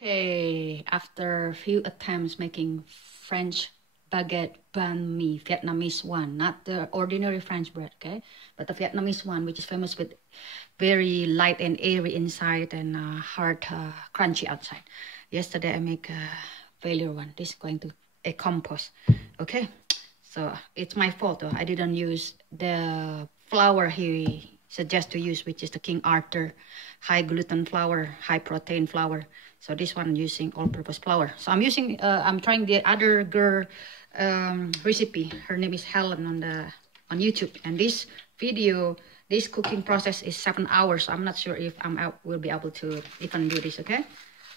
Okay, after a few attempts making French baguette banh mi, Vietnamese one, not the ordinary French bread, okay, but the Vietnamese one, which is famous with very light and airy inside and hard, crunchy outside. Yesterday I make a failure one. This is going to a compost, okay. So it's my fault though. I didn't use the flour he suggests to use, which is the King Arthur high gluten flour, high protein flour. So this one using all-purpose flour. So I'm trying the other girl recipe. Her name is Helen on YouTube. And this video, this cooking process is 7 hours. So I'm not sure if will be able to even do this, okay?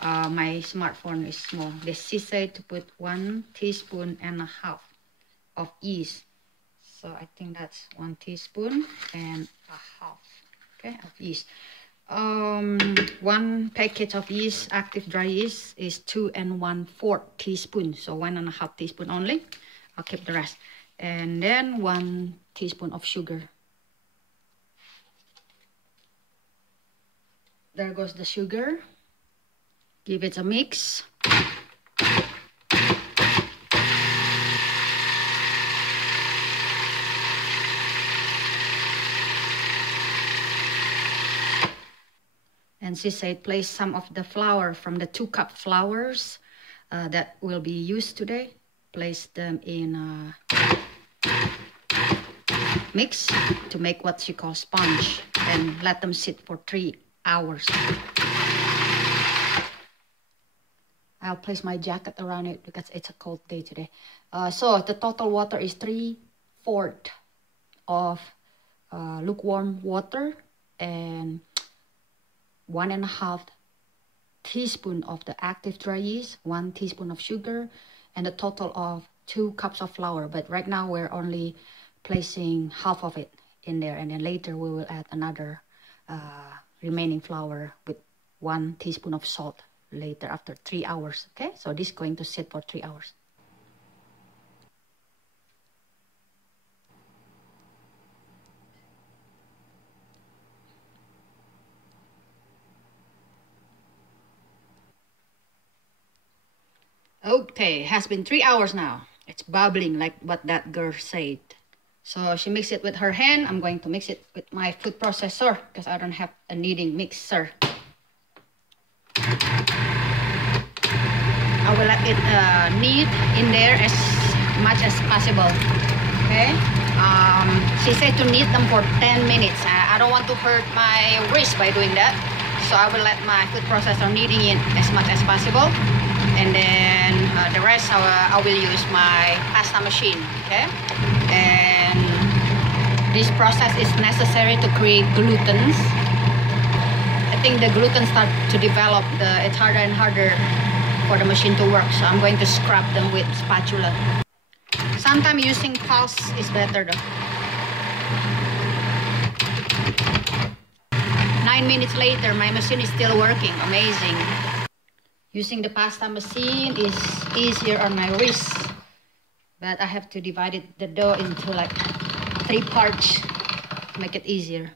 My smartphone is small. She said to put 1.5 teaspoons of yeast. So I think that's 1 teaspoon and a half, okay, of yeast. 1 packet of yeast, active dry yeast, is 2 1/4 teaspoons. So 1.5 teaspoon only. I'll keep the rest. And then 1 teaspoon of sugar. There goes the sugar. Give it a mix. And she said place some of the flour from the 2 cup flours that will be used today. Place them in a mix to make what she calls sponge and let them sit for 3 hours. I'll place my jacket around it because it's a cold day today. So the total water is 3/4 of lukewarm water and 1.5 teaspoon of the active dry yeast, 1 teaspoon of sugar, and a total of 2 cups of flour. But right now we're only placing half of it in there, and then later we will add another remaining flour with 1 teaspoon of salt later after 3 hours. Okay, so this is going to sit for 3 hours. Okay, has been 3 hours now. It's bubbling like what that girl said. So she mixed it with her hand. I'm going to mix it with my food processor because I don't have a kneading mixer. I will let it knead in there as much as possible. Okay. She said to knead them for 10 minutes. I don't want to hurt my wrist by doing that. So I will let my food processor kneading it as much as possible. And then the rest I will use my pasta machine, okay? And this process is necessary to create glutens. I think the gluten start to develop. It's harder and harder for the machine to work, so I'm going to scrub them with spatula. Sometimes using pulse is better though. 9 minutes later, my machine is still working. Amazing. Using the pasta machine is easier on my wrist, but I have to divide the dough into like 3 parts to make it easier.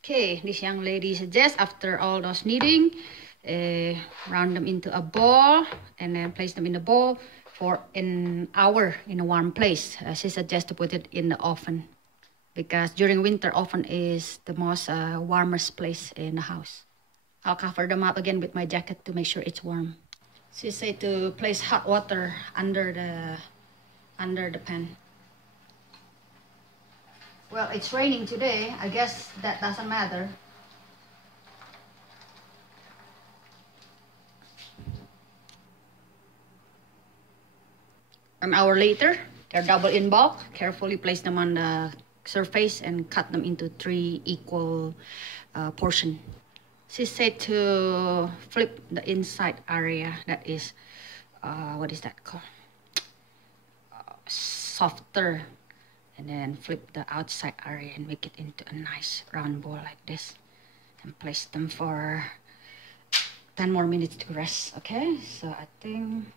Okay, this young lady suggests after all those kneading, round them into a ball and then place them in the bowl for an hour in a warm place. She suggests to put it in the oven because during winter, oven is the most warmest place in the house. I'll cover them up again with my jacket to make sure it's warm. She said to place hot water under the pan. Well, it's raining today. I guess that doesn't matter. An hour later, they're double in bulk. Carefully place them on the surface and cut them into 3 equal portions. She said to flip the inside area that is, what is that called? Softer. And then flip the outside area and make it into a nice round ball like this. And place them for 10 more minutes to rest, okay? So I think,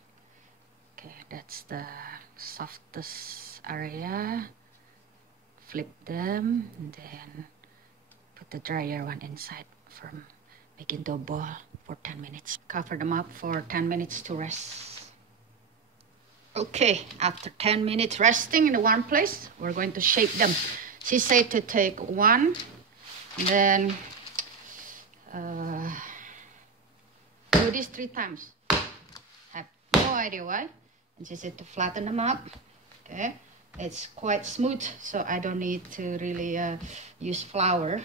okay, that's the softest area. Flip them and then put the drier one inside for make into a ball for 10 minutes. Cover them up for 10 minutes to rest. Okay, after 10 minutes resting in the warm place, we're going to shape them. She said to take one, and then do this 3 times. Have no idea why. And she said to flatten them up. Okay, it's quite smooth, so I don't need to really use flour.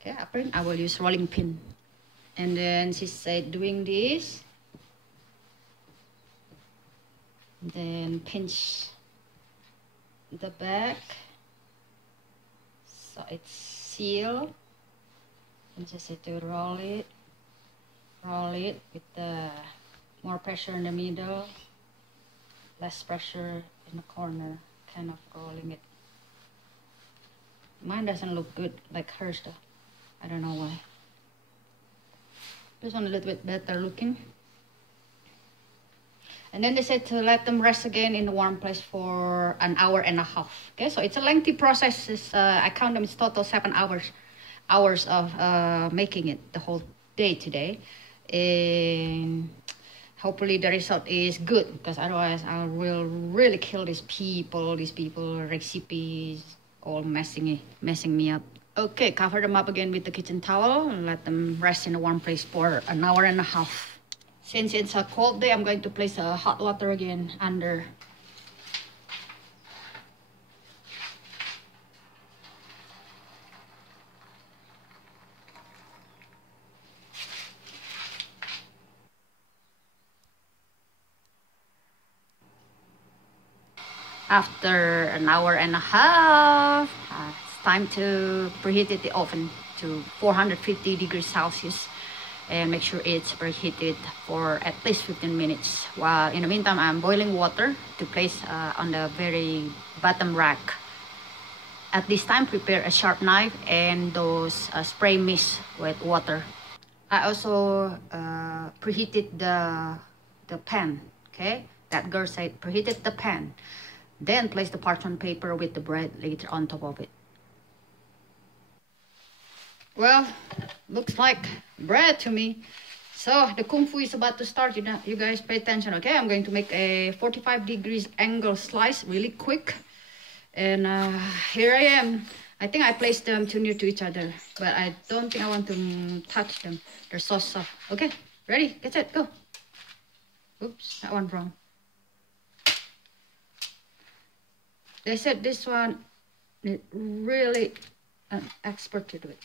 Okay, I will use rolling pin. And then she said doing this, then pinch the back so it's sealed, and just have to roll it with the more pressure in the middle, less pressure in the corner, kind of rolling it. Mine doesn't look good like hers though. I don't know why. This one a little bit better looking. And then they said to let them rest again in the warm place for an hour and a half. Okay, so it's a lengthy process. It's, I count them, it's total 7 hours of making it the whole day today. And hopefully the result is good, because otherwise I will really kill these people recipes, all messing me up. Okay, cover them up again with the kitchen towel and let them rest in a warm place for an hour and a half. Since it's a cold day, I'm going to place a hot water again under. After an hour and a half, it's time to preheat the oven to 450 degrees Celsius. And make sure it's preheated for at least 15 minutes. While in the meantime, I'm boiling water to place on the very bottom rack. At this time, prepare a sharp knife and those spray mist with water. I also preheated the pan, okay? That girl said preheated the pan. Then place the parchment paper with the bread later on top of it. Well, looks like bread to me. So the kung fu is about to start. You guys pay attention, okay? I'm going to make a 45 degrees angle slice really quick. And here I am. I think I placed them too near to each other, but I don't think I want to touch them. They're so soft. Okay, ready, get set, go. Oops, that one wrong. They said this one is really an expert to do it.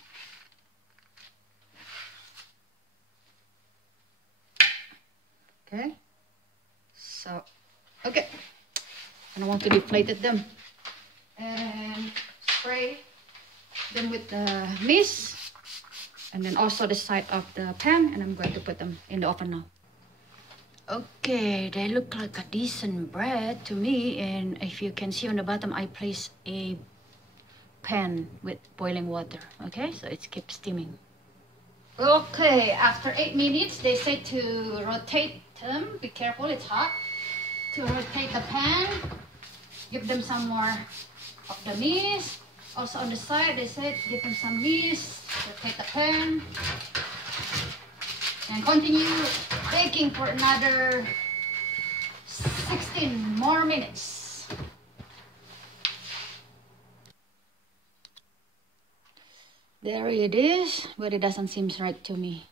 Okay, so, okay, and I want to deflate them and spray them with the mist, and then also the side of the pan, and I'm going to put them in the oven now. Okay, they look like a decent bread to me, and if you can see on the bottom, I place a pan with boiling water, okay, so it keeps steaming. Okay, after 8 minutes, they say to rotate them. Be careful, it's hot. To rotate the pan, give them some more of the mist. Also on the side, they said give them some mist. Rotate the pan. And continue baking for another 16 more minutes. There it is, but it doesn't seem right to me.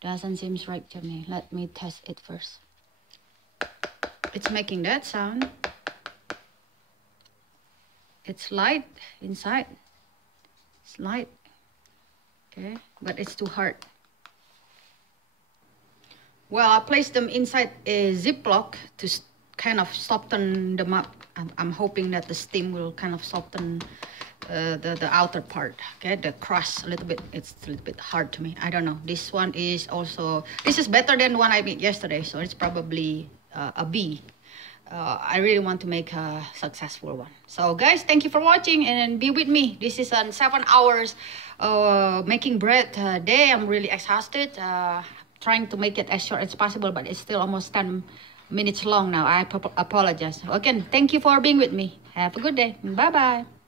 Doesn't seem right to me. Let me test it first. It's making that sound. It's light inside. It's light. Okay, but it's too hard. Well, I placed them inside a Ziploc to kind of soften them up. I'm hoping that the steam will kind of soften the outer part, okay, the crust a little bit. It's a little bit hard to me. I don't know. This one is also, this is better than the one I made yesterday, so it's probably a B. I really want to make a successful one. So guys, thank you for watching and be with me. This is a 7 hours making bread day. I'm really exhausted. Trying to make it as short as possible, but it's still almost 10 minutes long now. I apologize. Again, thank you for being with me. Have a good day. Bye-bye.